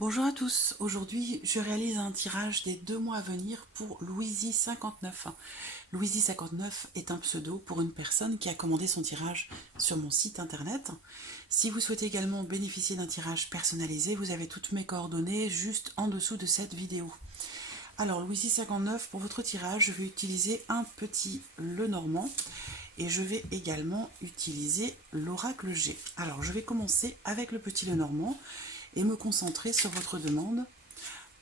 Bonjour à tous, aujourd'hui je réalise un tirage des 2 mois à venir pour Louisie59. Louisie59 est un pseudo pour une personne qui a commandé son tirage sur mon site internet. Si vous souhaitez également bénéficier d'un tirage personnalisé, vous avez toutes mes coordonnées juste en dessous de cette vidéo. Alors Louisie59, pour votre tirage, je vais utiliser un petit Lenormand et je vais également utiliser l'oracle G. Alors je vais commencer avec le petit Lenormand et me concentrer sur votre demande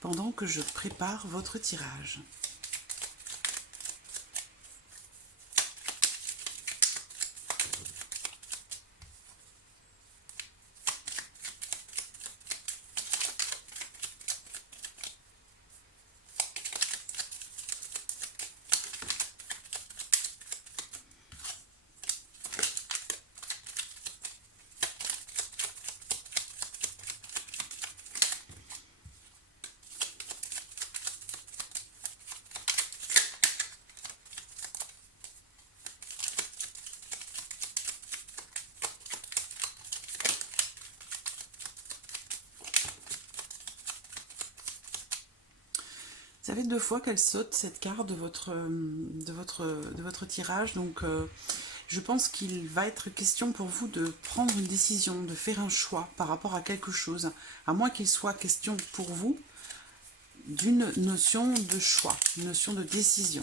pendant que je prépare votre tirage. Ça fait 2 fois qu'elle saute cette carte de votre tirage, donc je pense qu'il va être question pour vous de prendre une décision, de faire un choix par rapport à quelque chose, à moins qu'il soit question pour vous d'une notion de choix, une notion de décision.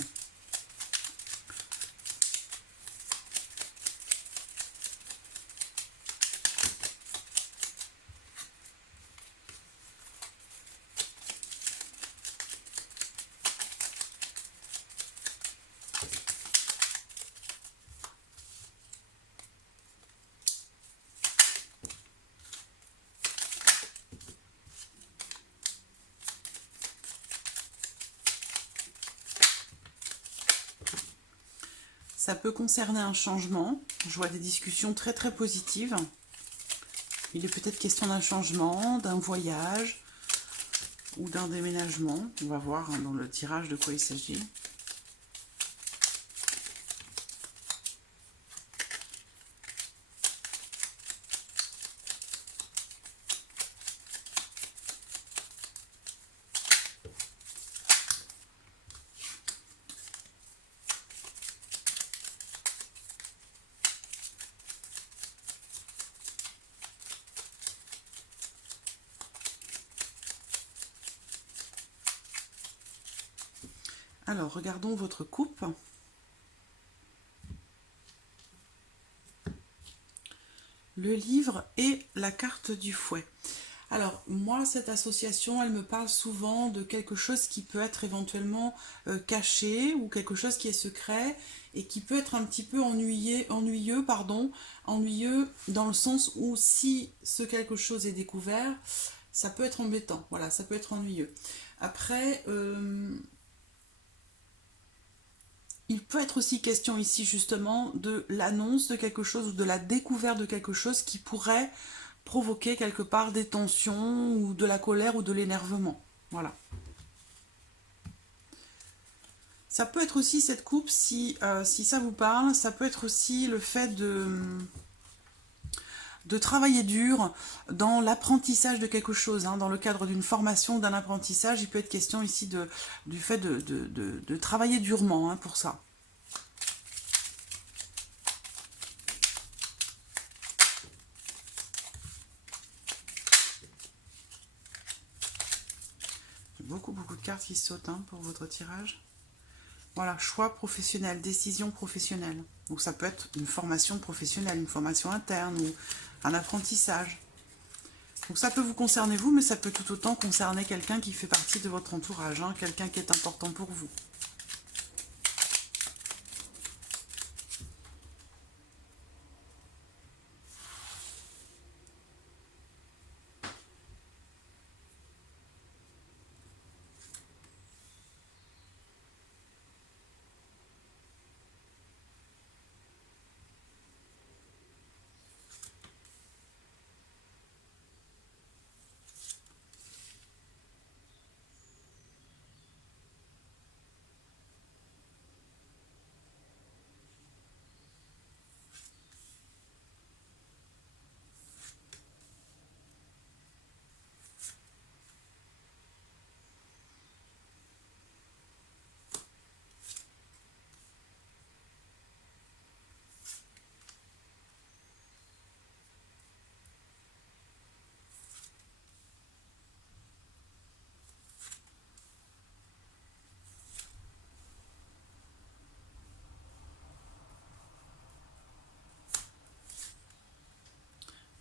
Ça peut concerner un changement. Je vois des discussions très très positives. Il est peut-être question d'un changement, d'un voyage ou d'un déménagement. On va voir dans le tirage de quoi il s'agit. Alors, regardons votre coupe. Le livre et la carte du fouet. Alors, moi, cette association, elle me parle souvent de quelque chose qui peut être éventuellement caché ou quelque chose qui est secret et qui peut être un petit peu ennuyeux dans le sens où si ce quelque chose est découvert, ça peut être embêtant, voilà, ça peut être ennuyeux. Après, il peut être aussi question ici justement de l'annonce de quelque chose ou de la découverte de quelque chose qui pourrait provoquer quelque part des tensions ou de la colère ou de l'énervement. Voilà. Ça peut être aussi cette coupe, si ça vous parle, ça peut être aussi le fait de travailler dur dans l'apprentissage de quelque chose, hein, dans le cadre d'une formation, d'un apprentissage. Il peut être question ici du fait de travailler durement, hein, pour ça. Beaucoup de cartes qui sautent, hein, pour votre tirage. Voilà, choix professionnel, décision professionnelle. Donc ça peut être une formation professionnelle, une formation interne ou un apprentissage. Donc ça peut vous concerner vous, mais ça peut tout autant concerner quelqu'un qui fait partie de votre entourage, hein, quelqu'un qui est important pour vous.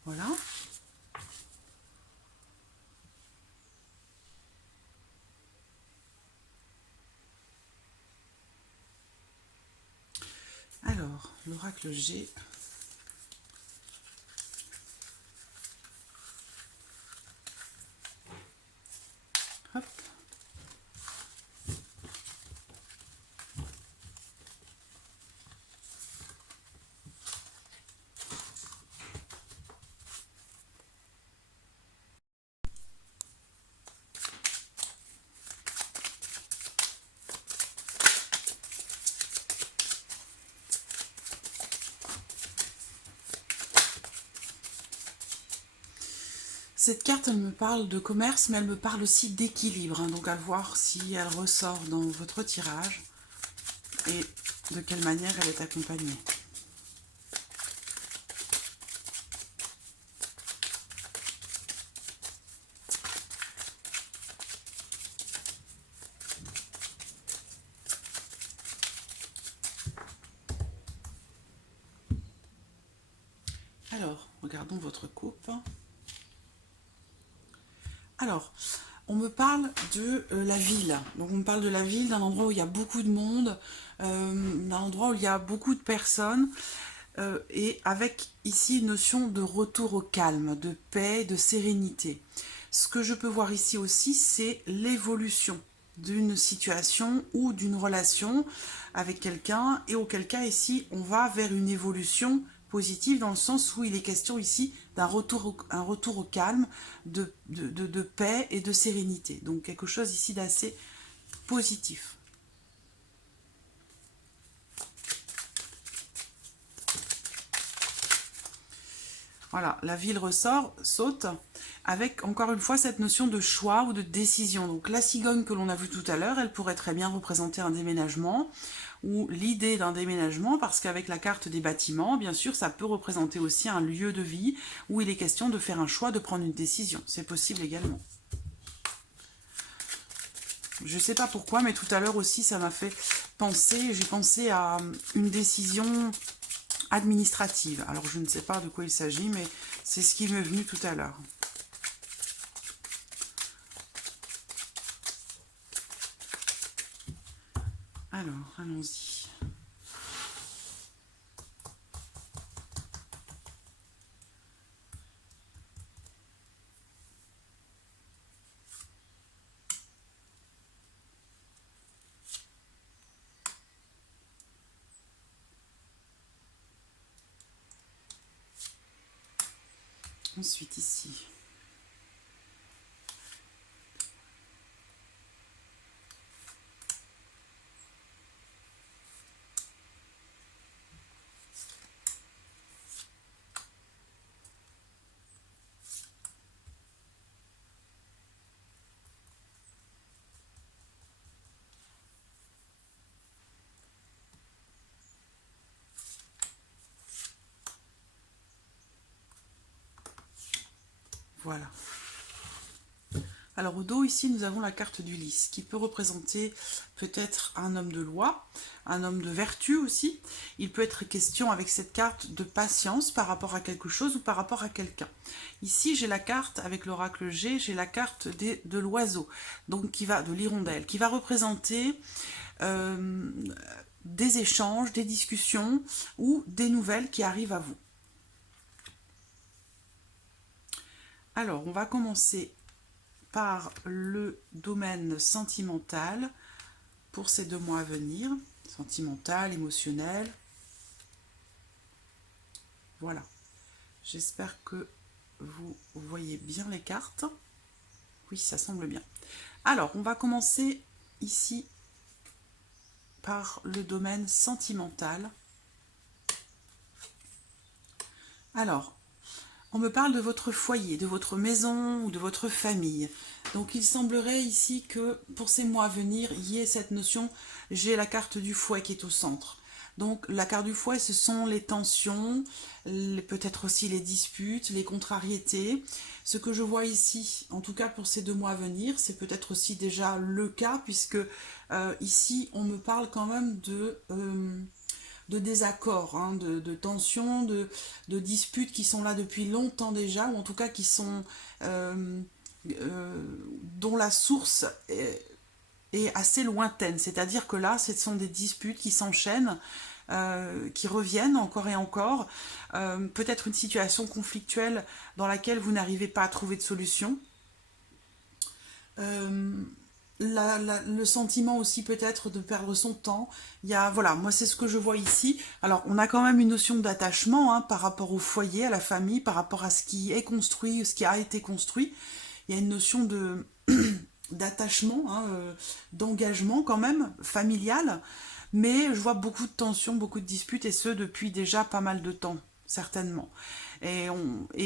Voilà. Alors, l'oracle G. Hop. Cette carte, elle me parle de commerce, mais elle me parle aussi d'équilibre. Hein, donc, à voir si elle ressort dans votre tirage et de quelle manière elle est accompagnée. Alors, regardons votre coupe. Alors, on me parle de la ville. Donc, on me parle de la ville, d'un endroit où il y a beaucoup de monde, d'un endroit où il y a beaucoup de personnes, et avec ici une notion de retour au calme, de paix, de sérénité. Ce que je peux voir ici aussi, c'est l'évolution d'une situation ou d'une relation avec quelqu'un, et auquel cas ici, on va vers une évolution positive dans le sens où il est question ici d'un retour, retour au calme, de paix et de sérénité. Donc quelque chose ici d'assez positif. Voilà, la ville ressort, saute, avec encore une fois cette notion de choix ou de décision. Donc la cigogne que l'on a vue tout à l'heure, elle pourrait très bien représenter un déménagement ou l'idée d'un déménagement, parce qu'avec la carte des bâtiments, bien sûr, ça peut représenter aussi un lieu de vie où il est question de faire un choix, de prendre une décision. C'est possible également. Je ne sais pas pourquoi, mais tout à l'heure aussi, ça m'a fait penser, j'ai pensé à une décision administrative. Alors, je ne sais pas de quoi il s'agit, mais c'est ce qui m'est venu tout à l'heure. Alors, allons-y. Ensuite, ici. Voilà. Alors au dos, ici, nous avons la carte du lys, qui peut représenter peut-être un homme de loi, un homme de vertu aussi. Il peut être question avec cette carte de patience par rapport à quelque chose ou par rapport à quelqu'un. Ici, j'ai la carte, avec l'oracle G, j'ai la carte de l'oiseau, donc qui va de l'hirondelle, qui va représenter des échanges, des discussions ou des nouvelles qui arrivent à vous. Alors, on va commencer par le domaine sentimental pour ces 2 mois à venir. Sentimental, émotionnel. Voilà. J'espère que vous voyez bien les cartes. Oui, ça semble bien. Alors, on va commencer ici par le domaine sentimental. Alors, on me parle de votre foyer, de votre maison ou de votre famille. Donc il semblerait ici que pour ces mois à venir, il y ait cette notion, j'ai la carte du fouet qui est au centre. Donc la carte du fouet, ce sont les tensions, peut-être aussi les disputes, les contrariétés. Ce que je vois ici, en tout cas pour ces 2 mois à venir, c'est peut-être aussi déjà le cas, puisque ici on me parle quand même de de désaccords, hein, de tensions, de disputes qui sont là depuis longtemps déjà, ou en tout cas qui sont dont la source est assez lointaine. C'est-à-dire que là, ce sont des disputes qui s'enchaînent, qui reviennent encore et encore. Peut-être une situation conflictuelle dans laquelle vous n'arrivez pas à trouver de solution. Le sentiment aussi peut-être de perdre son temps. Il y a, voilà, moi c'est ce que je vois ici. Alors on a quand même une notion d'attachement, hein, par rapport au foyer, à la famille, par rapport à ce qui est construit, ce qui a été construit. Il y a une notion de d'attachement, hein, d'engagement quand même, familial. Mais je vois beaucoup de tensions, beaucoup de disputes, et ce depuis déjà pas mal de temps, certainement. Et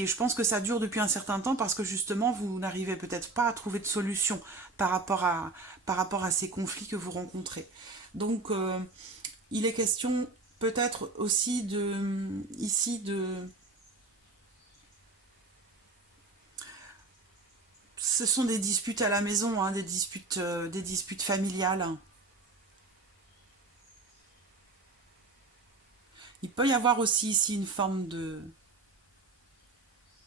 je pense que ça dure depuis un certain temps parce que justement, vous n'arrivez peut-être pas à trouver de solution par rapport à ces conflits que vous rencontrez. Donc, il est question peut-être aussi ici ce sont des disputes à la maison, hein, des disputes familiales. Il peut y avoir aussi ici une forme de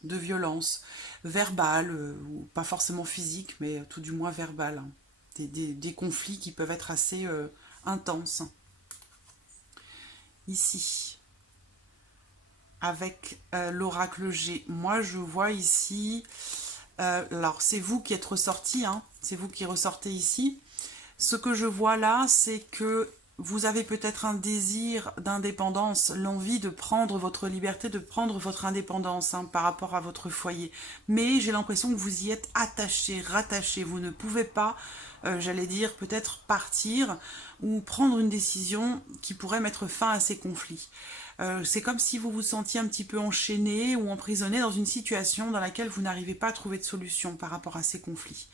violence verbale, ou pas forcément physique, mais tout du moins verbale, hein. Des conflits qui peuvent être assez intenses. Ici, avec l'oracle G, moi je vois ici, alors c'est vous qui êtes ressorti, hein, c'est vous qui ressortez ici. Ce que je vois là, c'est que vous avez peut-être un désir d'indépendance, l'envie de prendre votre liberté, de prendre votre indépendance, hein, par rapport à votre foyer. Mais j'ai l'impression que vous y êtes attaché, rattaché. Vous ne pouvez pas, j'allais dire, peut-être partir ou prendre une décision qui pourrait mettre fin à ces conflits. C'est comme si vous vous sentiez un petit peu enchaîné ou emprisonné dans une situation dans laquelle vous n'arrivez pas à trouver de solution par rapport à ces conflits.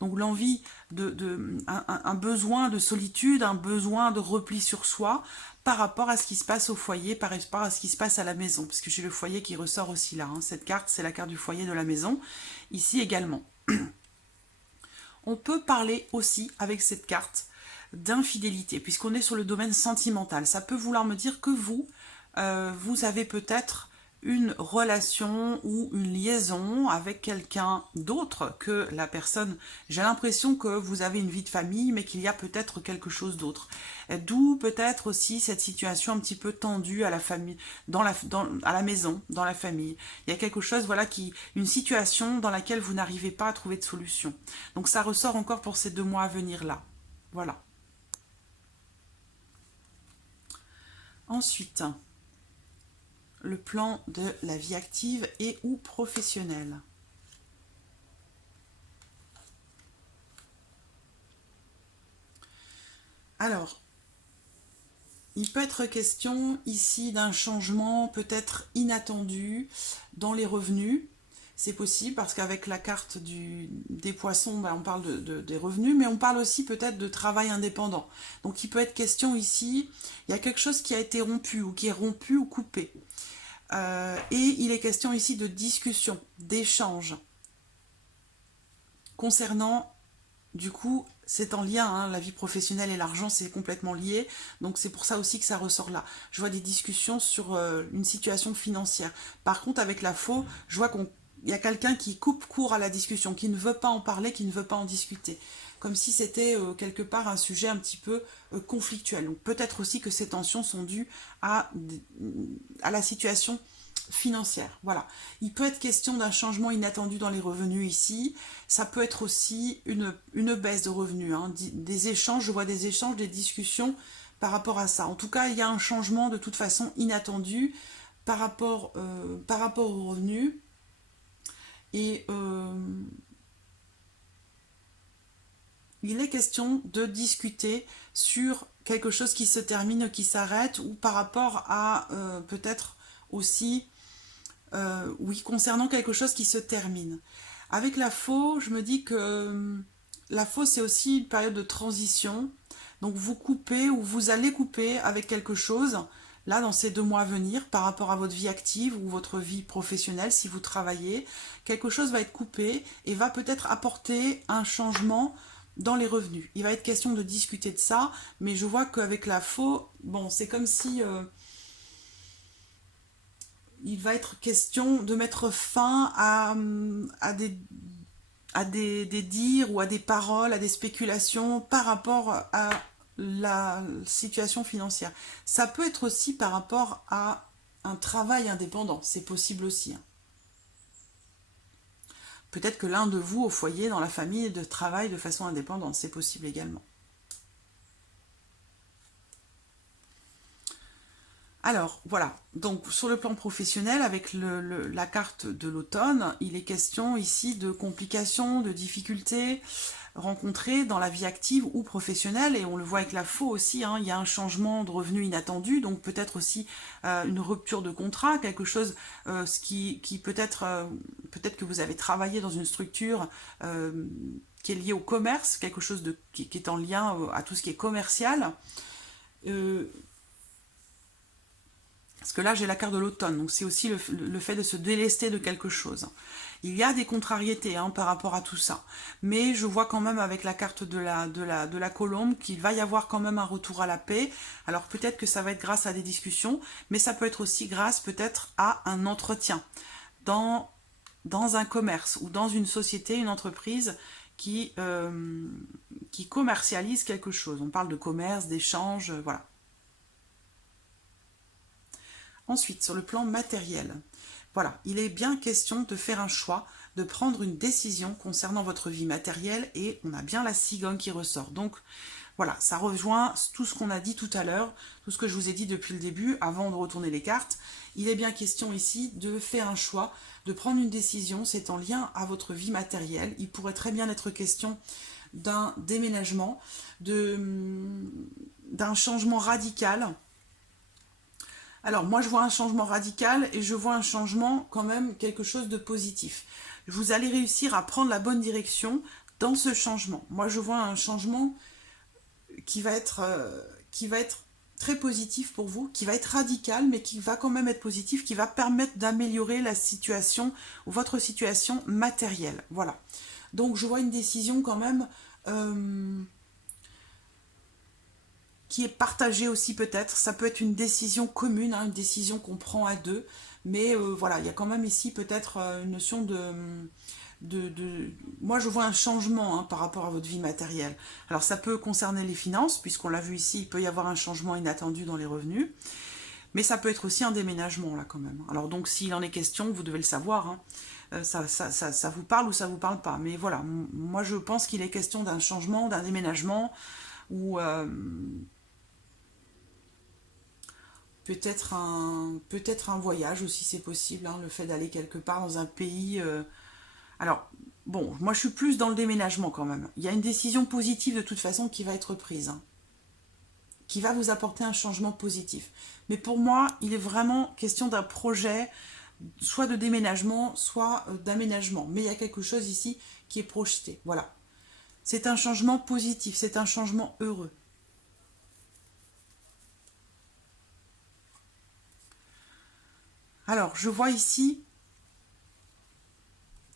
Donc l'envie un besoin de solitude, un besoin de repli sur soi par rapport à ce qui se passe au foyer, par rapport à ce qui se passe à la maison, parce que j'ai le foyer qui ressort aussi là, hein. Cette carte, c'est la carte du foyer de la maison, ici également. On peut parler aussi avec cette carte d'infidélité, puisqu'on est sur le domaine sentimental. Ça peut vouloir me dire que vous avez peut-être une relation ou une liaison avec quelqu'un d'autre que la personne. J'ai l'impression que vous avez une vie de famille, mais qu'il y a peut-être quelque chose d'autre. D'où peut-être aussi cette situation un petit peu tendue à la famille, à la maison, dans la famille. Il y a quelque chose, voilà, une situation dans laquelle vous n'arrivez pas à trouver de solution. Donc ça ressort encore pour ces 2 mois à venir là. Voilà. Ensuite, le plan de la vie active et ou professionnelle. Alors, il peut être question ici d'un changement peut-être inattendu dans les revenus. C'est possible parce qu'avec la carte des poissons, ben, on parle des revenus, mais on parle aussi peut-être de travail indépendant. Donc il peut être question ici, il y a quelque chose qui a été rompu ou qui est rompu ou coupé. Et il est question ici de discussion, d'échange concernant, du coup, c'est en lien, hein, la vie professionnelle et l'argent, c'est complètement lié, donc c'est pour ça aussi que ça ressort là. Je vois des discussions sur une situation financière. Par contre, avec la faux, je vois qu'il y a quelqu'un qui coupe court à la discussion, qui ne veut pas en parler, qui ne veut pas en discuter. Comme si c'était quelque part un sujet un petit peu conflictuel. Donc peut-être aussi que ces tensions sont dues à la situation financière. Voilà. Il peut être question d'un changement inattendu dans les revenus ici. Ça peut être aussi une baisse de revenus, hein. Des échanges, je vois des échanges, des discussions par rapport à ça. En tout cas, il y a un changement de toute façon inattendu par rapport aux revenus. Et il est question de discuter sur quelque chose qui se termine, qui s'arrête, ou par rapport à peut-être aussi, oui, concernant quelque chose qui se termine. Avec la faux, je me dis que la faux, c'est aussi une période de transition. Donc vous coupez ou vous allez couper avec quelque chose, là, dans ces 2 mois à venir, par rapport à votre vie active ou votre vie professionnelle, si vous travaillez. Quelque chose va être coupé et va peut-être apporter un changement dans les revenus. Il va être question de discuter de ça, mais je vois qu'avec la faux, bon, c'est comme si il va être question de mettre fin à des dires ou à des paroles, à des spéculations par rapport à la situation financière. Ça peut être aussi par rapport à un travail indépendant, c'est possible aussi, hein. Peut-être que l'un de vous au foyer, dans la famille, de travaille de façon indépendante, c'est possible également. Alors, voilà. Donc, sur le plan professionnel, avec la carte de l'automne, il est question ici de complications, de difficultés rencontrées dans la vie active ou professionnelle. Et on le voit avec la faux aussi, hein, il y a un changement de revenu inattendu, donc peut-être aussi une rupture de contrat, quelque chose qui peut-être que vous avez travaillé dans une structure qui est liée au commerce, quelque chose qui est en lien à tout ce qui est commercial. Euh, Parce que là, j'ai la carte de l'automne, donc c'est aussi le fait de se délester de quelque chose. Il y a des contrariétés hein, par rapport à tout ça. Mais je vois quand même avec la carte de la colombe qu'il va y avoir quand même un retour à la paix. Alors peut-être que ça va être grâce à des discussions, mais ça peut être aussi grâce peut-être à un entretien dans un commerce ou dans une société, une entreprise qui commercialise quelque chose. On parle de commerce, d'échange, voilà. Ensuite, sur le plan matériel, voilà, il est bien question de faire un choix, de prendre une décision concernant votre vie matérielle et on a bien la cigogne qui ressort. Donc voilà, ça rejoint tout ce qu'on a dit tout à l'heure, tout ce que je vous ai dit depuis le début, avant de retourner les cartes. Il est bien question ici de faire un choix, de prendre une décision, c'est en lien à votre vie matérielle. Il pourrait très bien être question d'un déménagement, d'un changement radical. Alors moi je vois un changement radical et je vois un changement quand même quelque chose de positif. Vous allez réussir à prendre la bonne direction dans ce changement. Moi je vois un changement qui va être très positif pour vous, qui va être radical mais qui va quand même être positif, qui va permettre d'améliorer la situation ou votre situation matérielle. Voilà. Donc je vois une décision quand même qui est partagée aussi peut-être. Ça peut être une décision commune, hein, une décision qu'on prend à deux. Mais voilà, il y a quand même ici peut-être une notion Moi, je vois un changement hein, par rapport à votre vie matérielle. Alors, ça peut concerner les finances, puisqu'on l'a vu ici, il peut y avoir un changement inattendu dans les revenus. Mais ça peut être aussi un déménagement, là, quand même. Alors, donc, s'il en est question, vous devez le savoir. Hein, ça vous parle ou ça vous parle pas. Mais voilà, moi, je pense qu'il est question d'un changement, d'un déménagement, ou peut-être un voyage aussi, c'est possible, hein, le fait d'aller quelque part dans un pays. Alors, bon, moi je suis plus dans le déménagement quand même. Il y a une décision positive de toute façon qui va être prise, hein, qui va vous apporter un changement positif. Mais pour moi, il est vraiment question d'un projet, soit de déménagement, soit d'aménagement. Mais il y a quelque chose ici qui est projeté. Voilà. C'est un changement positif, c'est un changement heureux. Alors, je vois ici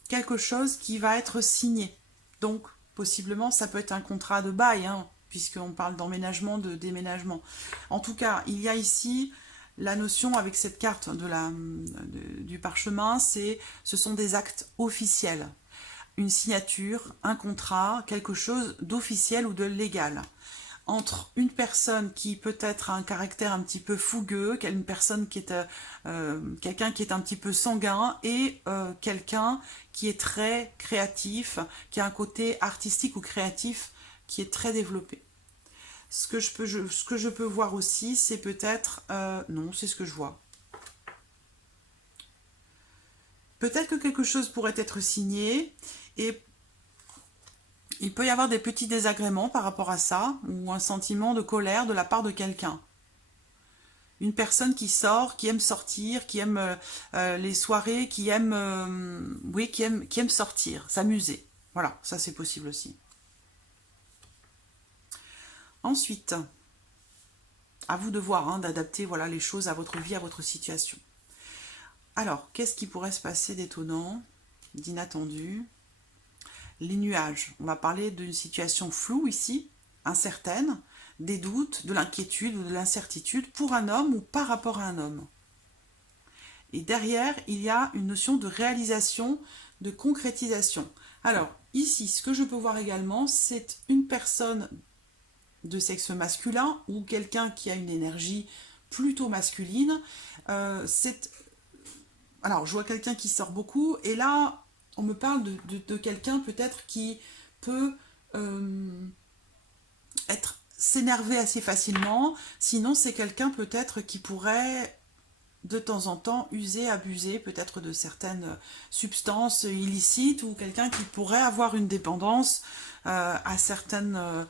quelque chose qui va être signé. Donc, possiblement, ça peut être un contrat de bail, hein, puisqu'on parle d'emménagement, de déménagement. En tout cas, il y a ici la notion avec cette carte du parchemin, ce sont des actes officiels. Une signature, un contrat, quelque chose d'officiel ou de légal entre une personne qui peut-être a un caractère un petit peu fougueux, une personne qui est quelqu'un qui est un petit peu sanguin et quelqu'un qui est très créatif, qui a un côté artistique ou créatif qui est très développé. Ce que je peux voir aussi, c'est peut-être... non, c'est ce que je vois. Peut-être que quelque chose pourrait être signé et il peut y avoir des petits désagréments par rapport à ça, ou un sentiment de colère de la part de quelqu'un. Une personne qui sort, qui aime sortir, qui aime les soirées, oui, qui aime sortir, s'amuser. Voilà, ça c'est possible aussi. Ensuite, à vous de voir, hein, d'adapter voilà, les choses à votre vie, à votre situation. Alors, qu'est-ce qui pourrait se passer d'étonnant, d'inattendu? les nuages. On va parler d'une situation floue ici, incertaine, des doutes, de l'inquiétude ou de l'incertitude pour un homme ou par rapport à un homme. Et derrière, il y a une notion de réalisation, de concrétisation. Alors, ici, ce que je peux voir également, c'est une personne de sexe masculin ou quelqu'un qui a une énergie plutôt masculine. Alors, je vois quelqu'un qui sort beaucoup, et là, on me parle de quelqu'un peut-être qui peut s'énerver assez facilement. Sinon, c'est quelqu'un peut-être qui pourrait de temps en temps user, abuser peut-être de certaines substances illicites, ou quelqu'un qui pourrait avoir une dépendance à certaines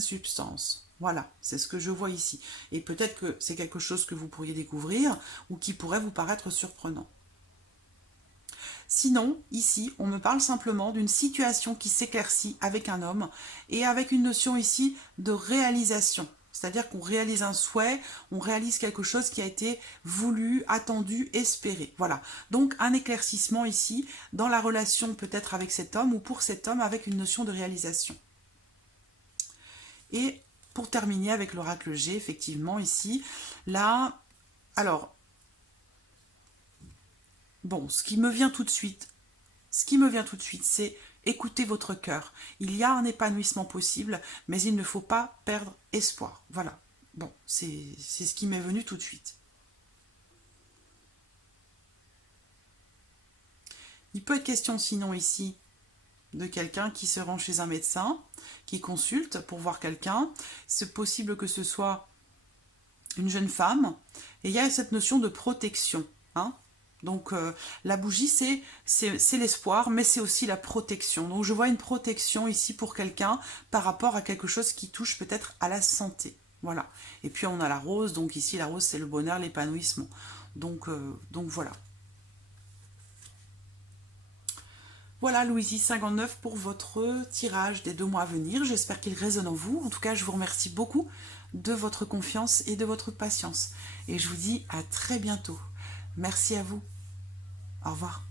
substances. Voilà, c'est ce que je vois ici. Et peut-être que c'est quelque chose que vous pourriez découvrir ou qui pourrait vous paraître surprenant. Sinon, ici, on me parle simplement d'une situation qui s'éclaircit avec un homme et avec une notion ici de réalisation. C'est-à-dire qu'on réalise un souhait, on réalise quelque chose qui a été voulu, attendu, espéré. Voilà. Donc un éclaircissement ici dans la relation peut-être avec cet homme ou pour cet homme avec une notion de réalisation. Et pour terminer avec l'oracle G, effectivement ici, là, alors, bon, ce qui me vient tout de suite, c'est écoutez votre cœur. Il y a un épanouissement possible, mais il ne faut pas perdre espoir. Voilà. Bon, c'est ce qui m'est venu tout de suite. Il peut être question sinon ici de quelqu'un qui se rend chez un médecin, qui consulte pour voir quelqu'un. C'est possible que ce soit une jeune femme. Et il y a cette notion de protection. Hein. Donc la bougie, c'est l'espoir, mais c'est aussi la protection. Donc je vois une protection ici pour quelqu'un par rapport à quelque chose qui touche peut-être à la santé. Voilà. Et puis on a la rose, donc ici la rose c'est le bonheur, l'épanouissement. Donc voilà. Voilà Louisie 59 pour votre tirage des 2 mois à venir. J'espère qu'il résonne en vous. En tout cas, je vous remercie beaucoup de votre confiance et de votre patience. Et je vous dis à très bientôt. Merci à vous. Au revoir.